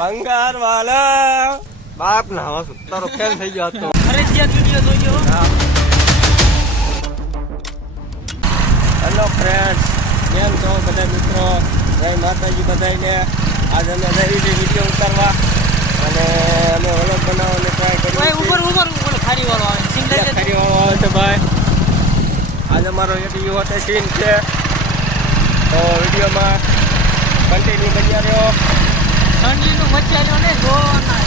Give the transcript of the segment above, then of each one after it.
ભંગાર વાલા બાપ ના હવા તારો ફેલ થઈ ગયો હતો. ફરજિયાત વિડિયો જોજો. હેલો ફ્રેન્ડ્સ, કેમ છો બધા મિત્રો? જય માતાજી બધાને. આજે અમે જઈ છીએ વિડીયો ઉતારવા અને અમે વ્લોગ બનાવવાની ટ્રાય કરીએ છીએ. ઉપર ખારી વાળો આવે સિંગલ ખારી વાળો આવે છે ભાઈ. આજે અમારો એક યુવતે સીન છે, તો વિડીયોમાં કન્ટિન્યુ કર્યા રહ્યો. ઠંડીનું મચાલ્યો ને જોવાના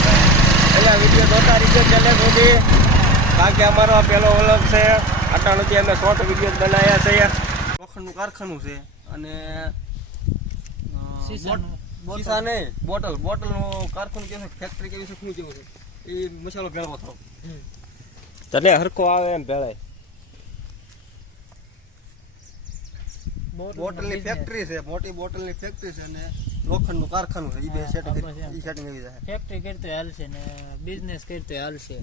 એટલે વિડીયો જોતા રહીજો છેલ્લે સુધી, કારણ કે અમારો આ પહેલો વ્લોગ છે. આટલા નથી અમે શોર્ટ વિડીયો બનાવ્યા છે. લોખંડનું કારખાનું છે અને શીશા નહીં, બોટલનું કારખાનું કેવું છે, ફેક્ટરી કેવી છે, શું કેવું છે, એ મસાલો ભેળવો થયો તને હરખો આવે એમ ભેળાય. બોટલની ફેક્ટરી છે, મોટી બોટલની ફેક્ટરી છે અને લોખંડનું કારખાનું છે. એ બે સેટિંગ આવી જાય. ફેક્ટરી કરતો હાલશે ને બિઝનેસ કરતો હાલશે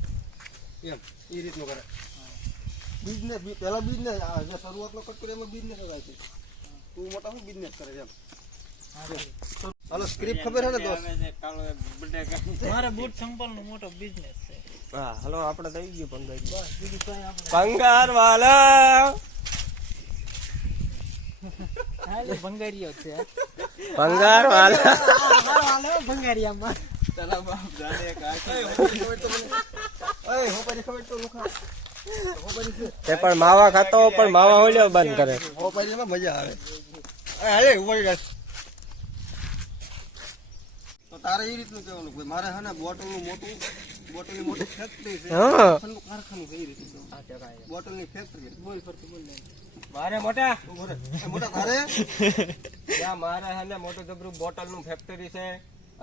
એમ એ રીતનું કરે બિઝનેસ. પહેલા બિઝનેસ શરૂઆતનો કટ કરે એમાં બિઝનેસ જ આવે છે. તું મોટા શું બિઝનેસ કરે છે એમ. હાલો સ્ક્રિપ્ટ ખબર છે ને દોસ્ત? મારા બૂટ સંપલ નો મોટો બિઝનેસ છે. હા હલો, આપણે થઈ ગયું ભંગાર વાલા. હાલે ભંગારીઓ છે. ભંગાર વાલા હાલે ભંગારીયામાં તારા બાપ જાને કાય ખબર તો લુખા તે પણ માવા ખાતો પણ માવા હોલ્યો બંધ કરે. હોપારીમાં મજા આવે. હાલે ઉભરી જાય તો તારે એ રીતનું કહેવાનું ભાઈ. મારે હે ને બોટલની મોટી ફેક્ટરી છે, લોખંડનું કારખાનું છે. એ રીતનું બોટલની ફેક્ટરી. બોલ ફરતી બોલ મારે મોટા તારે ત્યાં મારે હે ને મોટું જબરું બોટલનું ફેક્ટરી છે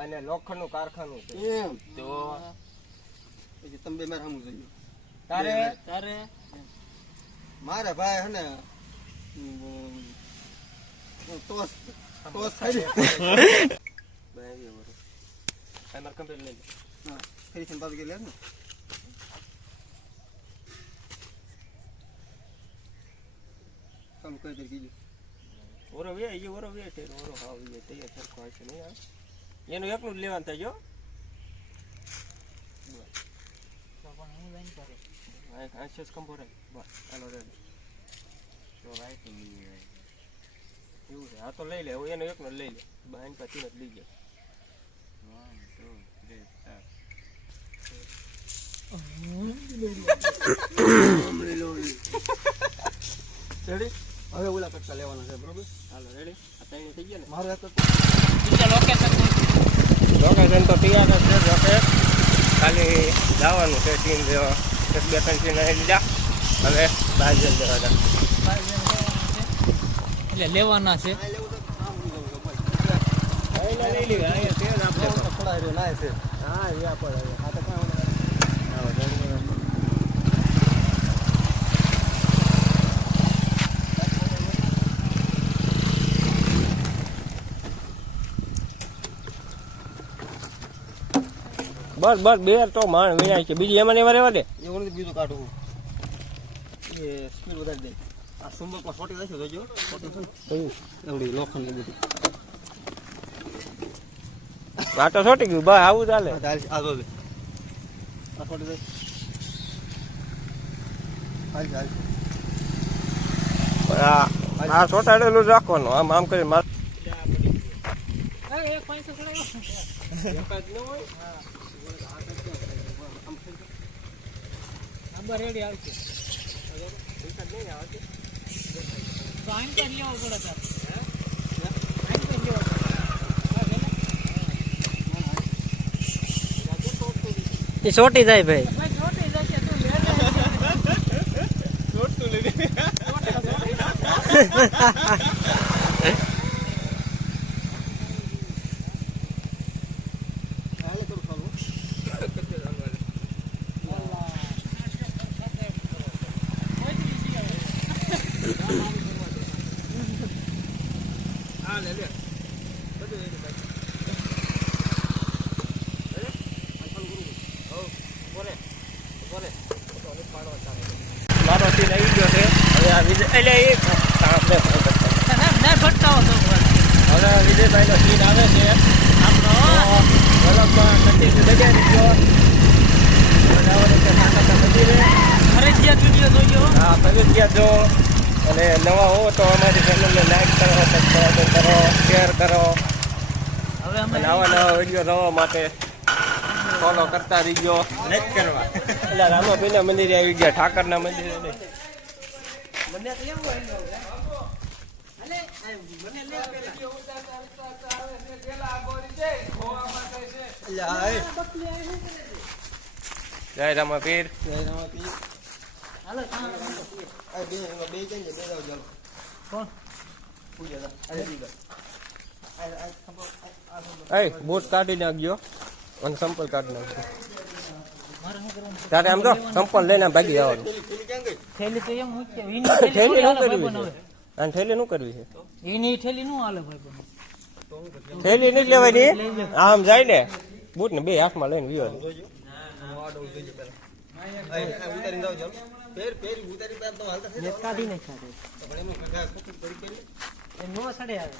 અને લોખંડનું કારખાનું છે. એમ તો પછી તમે બે મારે સામું જોઈએ. તારે મારે ભાઈ હે ને ટોસ ખાઈ ભાઈ મારે કમ્પ્લીટ લઈ લે. હા ફરી છે બાદ ગયેલા ને ચાલુ કરી દે કીધું. ઓરો વે છે ઓરો હાવ એ તૈયાર સરખો હશે નહીં આવે. એનું એકલું જ લેવાનું થાય જો. આશીષ કંપોરે બસ હાલો રેડી તો રાઈટ એવું છે. હા તો લઈ લે એનું એકનો લઈ લે. બાઈન પછી જ લઈ જાય. 1 2 3 રેડી. હવે ઓલા કટકા લેવાના છે બરોબર. હાલો રેડી. આ ત્રણ થઈ ગયા ને. મારું એક લોકેશન તો તૈયાર જ છે. રોકેટ ખાલી જવાનું છે. ટીમ જેવા 1 2 3 ટીમ આવી લીધા. હવે બહાર જઈ જવા એટલે લેવાના છે. લઈ લેવા અહીંયા છે આપણે થોડા રહ્યો ના છે. હા એ આપણે આ તો કામ બસ બે તો માણ વિનાય છે. બીજી એમાં એમાં રહેવા દે. એવું નથી બીજું કાઢવું. એ સ્પીડ વધારી દે. આ સુંબકમાં છોટી રાખી દેજો. એવડી લોખંડ બધું આ તો છોટી ગયું. બસ આવું ચાલે. આ તો આ છોટી દે. આ છોટાડેલું જ રાખવાનું. આમ આમ કરી મારે રેડી આવશે. છોટી જાય ભાઈ. મારો સીન આવી ગયો છે. હવે આ વિજય એટલે એ હવે વિજયભાઈનો સીન આવે છે આપણો. વિડીયો જો અને નવા હો તો અમારી ચેનલને લાઈક કરો, સબસ્ક્રાઈબ કરો, શેર કરો હવે અમે અને આવા નવા વિડીયો જોવા માટે ફોલો કરતા રહીજો. લાઈક કરવા એટલે રામાપીના મંદિરે આવી ગયા, ઠાકરના મંદિરે નહીં. જય રામાપીર. હાલો બે જણ બે જાવ ચાલો કોણ એ બૂટ કાઢી નાખજો અને સંપલ કાઢી નાખજો. મારે શું કરવાનું ત્યારે આમ તો સંપલ લઈને આમ ભાગી જવાનું. પેલી ક્યાં ગઈ થેલી તો એમ મૂકી થેલી શું કરવી છે? અને થેલી શું કરવી છે? એની થેલી નું હાલે ભાઈ બન થેલી નથી લેવાની, આમ જાય ને બૂટ ને બે હાથમાં લઈને વિયો. ઉતારી જાવ ચાલો પેરી ઉતારી તો હાલતા થઈ મેં કાઢી નાખ્યા પણ એમનું ખોટું કરી કરી એ નો સડે આવે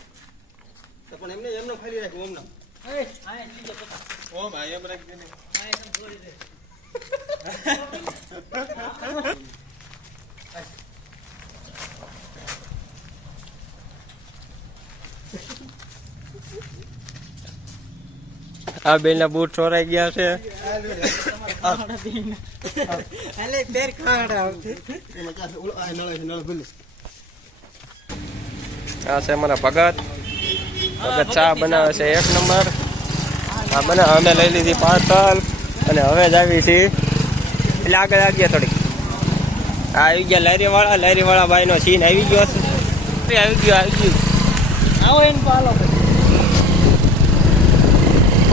તો પણ એમને ખાલી રાખ્યું ઓમ ના એ આ લીધો પતા ઓમ આ એમ રાખી દે આ એકદમ છોડી દે આ બેન ના બૂટ ચોરાઈ ગયા છે. અલે પેર ખાડા આવતી એમાં ચાલ આ નળ ભલે આ છે અમારા ભગત. ભગત ચા બનાવે છે 1 નંબર. આ બનાવે અમે લઈ લીધી પાર્સલ અને હવે જ આવી છીએ. એટલે આગળ આવી થોડીક આ આવી ગયા લારી વાળા ભાઈ નો સીન આવી ગયો છે. આવી ગયું આવો એને પાલો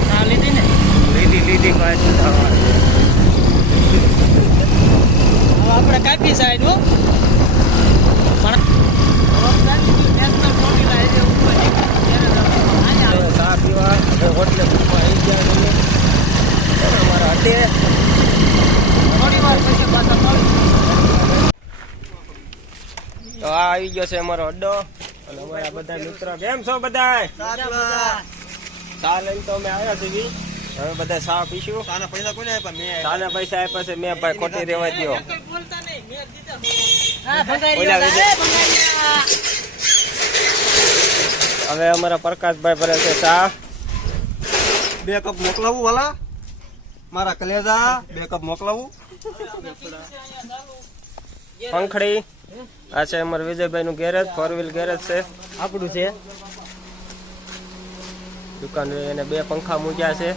ના લીધી ને લીધી ભાઈ. હવે આપણે કાપી સાઈડ હો પણ ચા પીવા હવે હોટલે આવી ગયા અમે. અમારા હટે થોડી વાર પછી પાછા મળી તો આ આવી ગયો છે અમારો અડ્ડો અને અમારા બધા મિત્રો. કેમ છો બધા? ચા લઈને તો અમે આવ્યા છીએ. હવે બધા ચા પીશું. આના પૈસા કોને આપ્યા મેં ચાના પૈસા આપ્યા છે મેં. ભાઈ ખોટી રેવા દો. બોલતા નહીં મેં દીધા હા ભગાઈ ઓલા ગયા હવે અમારા પ્રકાશભાઈ ભરે છે ચા. 2 કપ મોકલાવું વાલા મારા કલેજા 2 કપ મોકલાવું પંખડી. આ છે અમારા વિજયભાઈ નું ગેરેજ, 4 વ્હીલ ગેરેજ છે. આપણું છે દુકાન એને 2 પંખા મૂક્યા છે.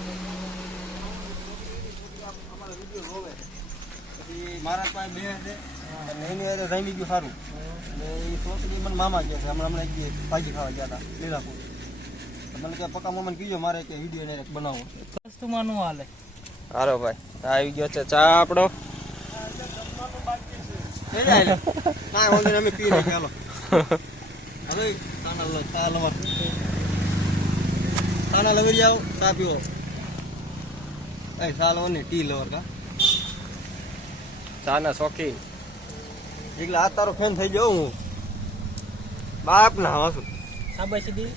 મારા પાસે 2 છે અને એની હારે જામી ગયું સારું અને એ છોકરી મને મામા કહે છે હમણાં એક ભાજી ખાવા ગયા હતા લીલાપુર. મને કે પક્કા મામાને કીધો મારે કે વિડીયો એને બનાવવો છે વસ્તુમાં નું હાલે હારો ભાઈ આવી ગયો છે ચા આપણો. ના વાંધો નહીં, અમે પી નહીં ચાલો હવે તાના લવરી આવો ચા પીવો ચા લવર ને ટી લવર કા ચા ના શોખીન. એટલે આ તારો ફેન થઈ ગયો હું બાપ ના હસું સાબાસી દી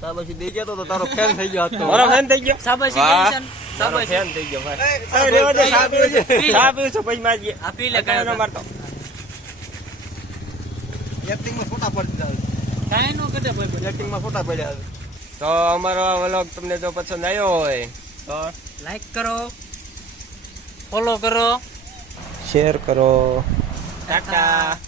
સાબાસી દઈ ગયા તો તારો ફેન થઈ ગયો હતો મારો ફેન થઈ ગયો. સાબાસી વાહ. દી મારો ફેન થઈ ગયો ભાઈ. એ રેવા દે, ચા પીવું છે. ચા પીવું છે પછી મારીએ. આ પી લે અત્યારે ન મારતો. એક્ટિંગમાં ફોટા પડી જાય કાઈ નો કરે ભાઈ એક્ટિંગમાં ફોટા પડ્યા તો અમારો વ્લોગ તમને જો પસંદ આવ્યો હોય તો લાઈક કરો ફોલો કરો શેર કરો. ટાટા.